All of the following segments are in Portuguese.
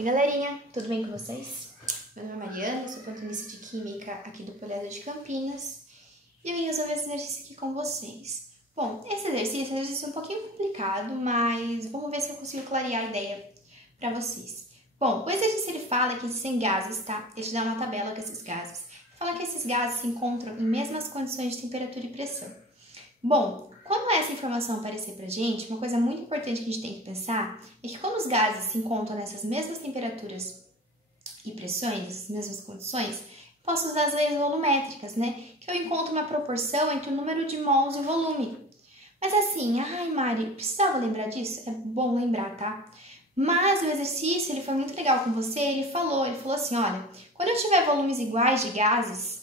Oi galerinha, tudo bem com vocês? Meu nome é Mariana, sou plantonista de Química aqui do Poliado de Campinas e eu vim resolver esse exercício aqui com vocês. Bom, esse exercício é um exercício um pouquinho complicado, mas vamos ver se eu consigo clarear a ideia para vocês. Bom, o exercício ele fala que existem gases, tá? Ele te dá uma tabela com esses gases. Fala que esses gases se encontram em mesmas condições de temperatura e pressão. Bom, quando essa informação aparecer pra gente, uma coisa muito importante que a gente tem que pensar é que quando os gases se encontram nessas mesmas temperaturas e pressões, essas mesmas condições, posso usar as leis volumétricas, né? Que eu encontro uma proporção entre o número de mols e o volume. Mas assim, ai Mari, precisava lembrar disso? É bom lembrar, tá? Mas o exercício, ele foi muito legal com você, ele falou assim, olha, quando eu tiver volumes iguais de gases,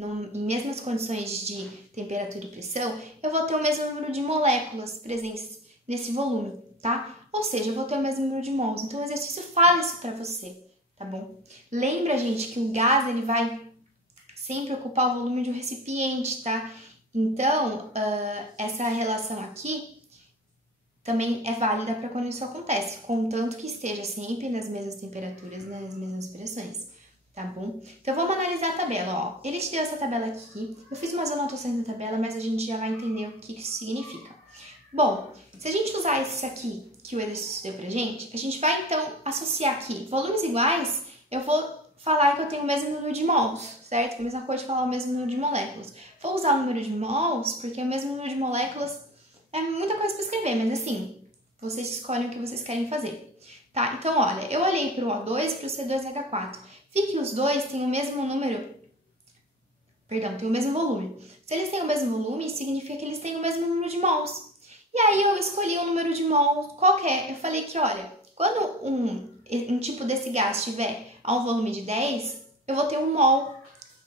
em mesmas condições de temperatura e pressão, eu vou ter o mesmo número de moléculas presentes nesse volume, tá? Ou seja, eu vou ter o mesmo número de mols. Então, o exercício fala isso pra você, tá bom? Lembra, gente, que o gás, ele vai sempre ocupar o volume de um recipiente, tá? Então, essa relação aqui também é válida para quando isso acontece, contanto que esteja sempre nas mesmas temperaturas, nas mesmas pressões. Tá bom? Então, vamos analisar a tabela, ó. Ele te deu essa tabela aqui. Eu fiz umas anotações na tabela, mas a gente já vai entender o que isso significa. Bom, se a gente usar isso aqui que o exercício deu pra gente, a gente vai, então, associar aqui volumes iguais, eu vou falar que eu tenho o mesmo número de mols, certo? Que é a mesma coisa de falar o mesmo número de moléculas. Vou usar o número de mols, porque o mesmo número de moléculas é muita coisa pra escrever, mas assim, vocês escolhem o que vocês querem fazer. Tá? Então, olha, eu olhei pro O2 e pro C2H4. Vi que os dois têm o mesmo número, tem o mesmo volume. Se eles têm o mesmo volume, significa que eles têm o mesmo número de mols. E aí eu escolhi um número de mols qualquer. Eu falei que, olha, quando um tipo desse gás tiver a um volume de 10, eu vou ter um mol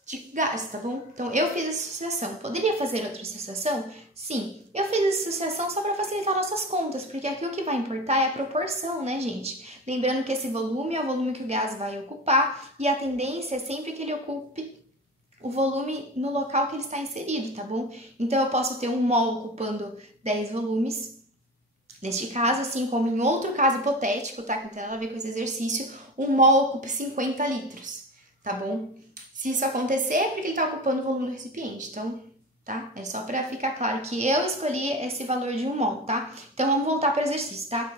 de gás, tá bom? Então, eu fiz essa associação. Poderia fazer outra associação? Sim. Eu fiz essa associação só para facilitar nossas contas, porque aqui o que vai importar é a proporção, né, gente? Lembrando que esse volume é o volume que o gás vai ocupar e a tendência é sempre que ele ocupe o volume no local que ele está inserido, tá bom? Então, eu posso ter um mol ocupando 10 volumes, neste caso, assim como em outro caso hipotético, tá? Que não tem nada a ver com esse exercício, um mol ocupa 50 litros, tá bom? Se isso acontecer, é porque ele está ocupando o volume do recipiente, então, tá? É só para ficar claro que eu escolhi esse valor de 1 mol, tá? Então, vamos voltar para o exercício, tá?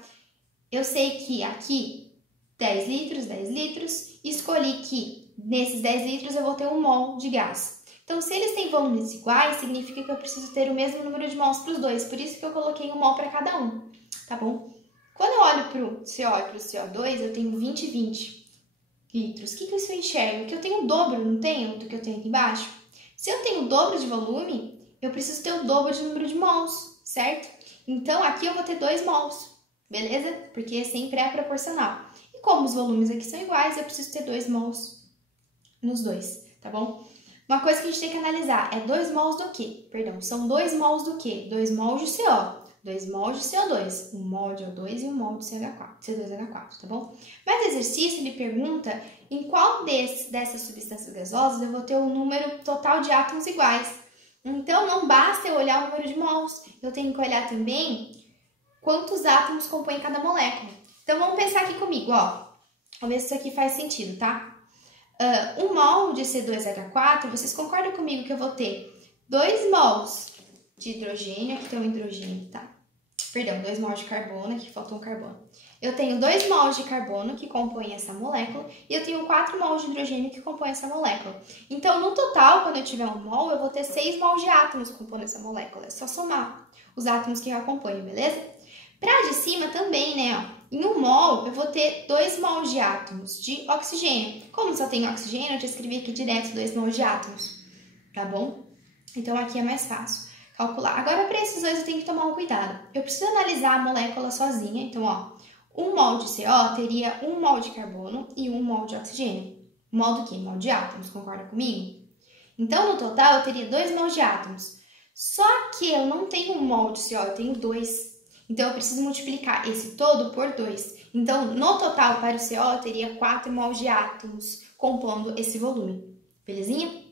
Eu sei que aqui 10 litros, escolhi que nesses 10 litros eu vou ter 1 mol de gás. Então, se eles têm volumes iguais, significa que eu preciso ter o mesmo número de mols para os dois, por isso que eu coloquei 1 mol para cada um, tá bom? Quando eu olho para o CO e para o CO2, eu tenho 20 e 20 litros. O que isso eu enxergo? Que eu tenho o dobro, não tenho, do que eu tenho aqui embaixo? Se eu tenho o dobro de volume, eu preciso ter o dobro de número de mols, certo? Então, aqui eu vou ter 2 mols. Beleza? Porque sempre é proporcional. E como os volumes aqui são iguais, eu preciso ter 2 mols nos dois, tá bom? Uma coisa que a gente tem que analisar é 2 mols do quê? Perdão, são 2 mols do quê? 2 mols de CO, 2 mols de CO2, 1 mol de O2 e 1 mol de C2H4, tá bom? Mas o exercício, ele pergunta em qual dessas substâncias gasosas eu vou ter o número total de átomos iguais. Então, não basta eu olhar o número de mols, eu tenho que olhar também quantos átomos compõem cada molécula. Então, vamos pensar aqui comigo, ó. Vamos ver se isso aqui faz sentido, tá? 1 mol de C2H4, vocês concordam comigo que eu vou ter 2 mols de hidrogênio, aqui tem um hidrogênio, tá? Perdão, 2 mols de carbono, aqui faltou um carbono. Eu tenho 2 mols de carbono que compõem essa molécula e eu tenho 4 mols de hidrogênio que compõem essa molécula. Então, no total, quando eu tiver 1 mol, eu vou ter 6 mols de átomos compondo essa molécula. É só somar os átomos que a compõem, beleza? Para de cima também, né, ó, em 1 mol eu vou ter 2 mols de átomos de oxigênio. Como só tem oxigênio, eu já escrevi aqui direto 2 mols de átomos, tá bom? Então, aqui é mais fácil calcular. Agora, para esses dois eu tenho que tomar um cuidado. Eu preciso analisar a molécula sozinha, então, ó, 1 mol de CO teria 1 mol de carbono e 1 mol de oxigênio. Mol do quê? Mol de átomos, concorda comigo? Então, no total, eu teria 2 mols de átomos. Só que eu não tenho 1 mol de CO, eu tenho 2. Então, eu preciso multiplicar esse todo por 2. Então, no total, para o CO, eu teria 4 mols de átomos compondo esse volume. Belezinha?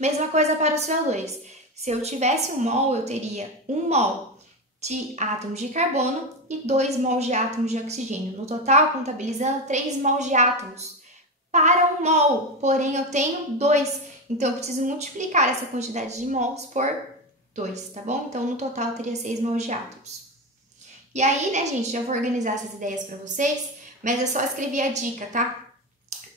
Mesma coisa para o CO2. Se eu tivesse 1 mol, eu teria 1 mol de átomos de carbono e 2 mols de átomos de oxigênio. No total, contabilizando 3 mols de átomos para 1 mol, porém eu tenho 2, então eu preciso multiplicar essa quantidade de mols por 2, tá bom? Então, no total, eu teria 6 mols de átomos. E aí, né, gente, já vou organizar essas ideias para vocês, mas eu só escrevi a dica, tá?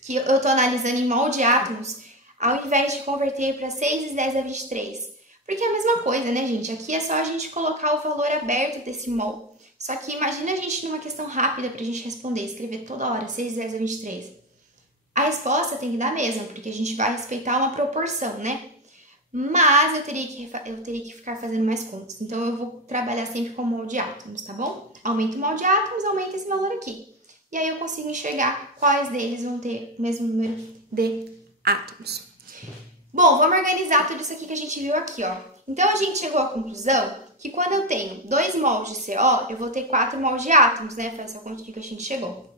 Que eu tô analisando em mol de átomos, ao invés de converter para 6 vezes 10 a 23. Porque é a mesma coisa, né, gente? Aqui é só a gente colocar o valor aberto desse mol. Só que imagina a gente numa questão rápida pra gente responder, escrever toda hora 6 vezes 10 a 23. A resposta tem que dar a mesma, porque a gente vai respeitar uma proporção, né? Mas eu teria que ficar fazendo mais contas. Então, eu vou trabalhar sempre com mol de átomos, tá bom? Aumenta o mol de átomos, aumenta esse valor aqui. E aí, eu consigo enxergar quais deles vão ter o mesmo número de átomos. Bom, vamos organizar tudo isso aqui que a gente viu aqui, ó. Então, a gente chegou à conclusão que quando eu tenho 2 mols de CO, eu vou ter 4 mols de átomos, né? Foi essa conta aqui que a gente chegou.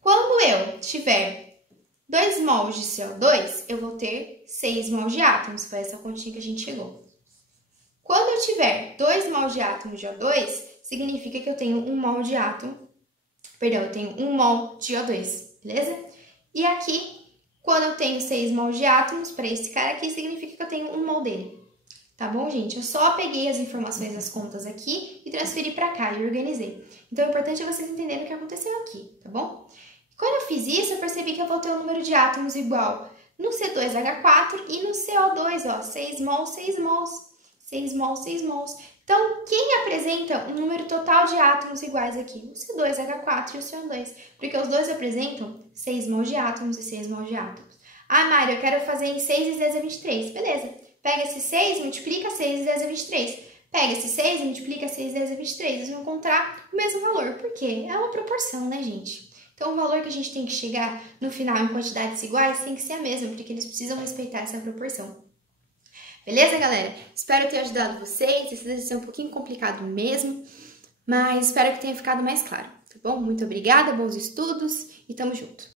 Quando eu tiver 2 mols de CO2, eu vou ter 6 mols de átomos. Foi essa continha que a gente chegou. Quando eu tiver 2 mols de átomos de O2, significa que eu tenho 1 mol de átomo. Perdão, eu tenho 1 mol de O2, beleza? E aqui, quando eu tenho 6 mols de átomos, para esse cara aqui, significa que eu tenho 1 mol dele. Tá bom, gente? Eu só peguei as informações das contas aqui e transferi para cá e organizei. Então, o importante é vocês entenderem o que aconteceu aqui, tá bom? Quando eu fiz isso, eu percebi que eu vou ter um número de átomos igual no C2H4 e no CO2, ó, 6 mols, 6 mols, 6 mols, 6 mols. Então, quem apresenta um número total de átomos iguais aqui? O C2H4 e o CO2, porque os dois apresentam 6 mols de átomos e 6 mols de átomos. Ah, Mário, eu quero fazer em 6 vezes 10 a 23. Beleza. Pega esse 6 e multiplica 6 vezes 10 a 23. Pega esse 6 e multiplica 6 vezes 10 a 23. Eles vão encontrar o mesmo valor. Por quê? É uma proporção, né, gente? Então, o valor que a gente tem que chegar no final em quantidades iguais tem que ser a mesma, porque eles precisam respeitar essa proporção. Beleza, galera? Espero ter ajudado vocês. Esse deve ser um pouquinho complicado mesmo, mas espero que tenha ficado mais claro, tá bom? Muito obrigada, bons estudos e tamo junto!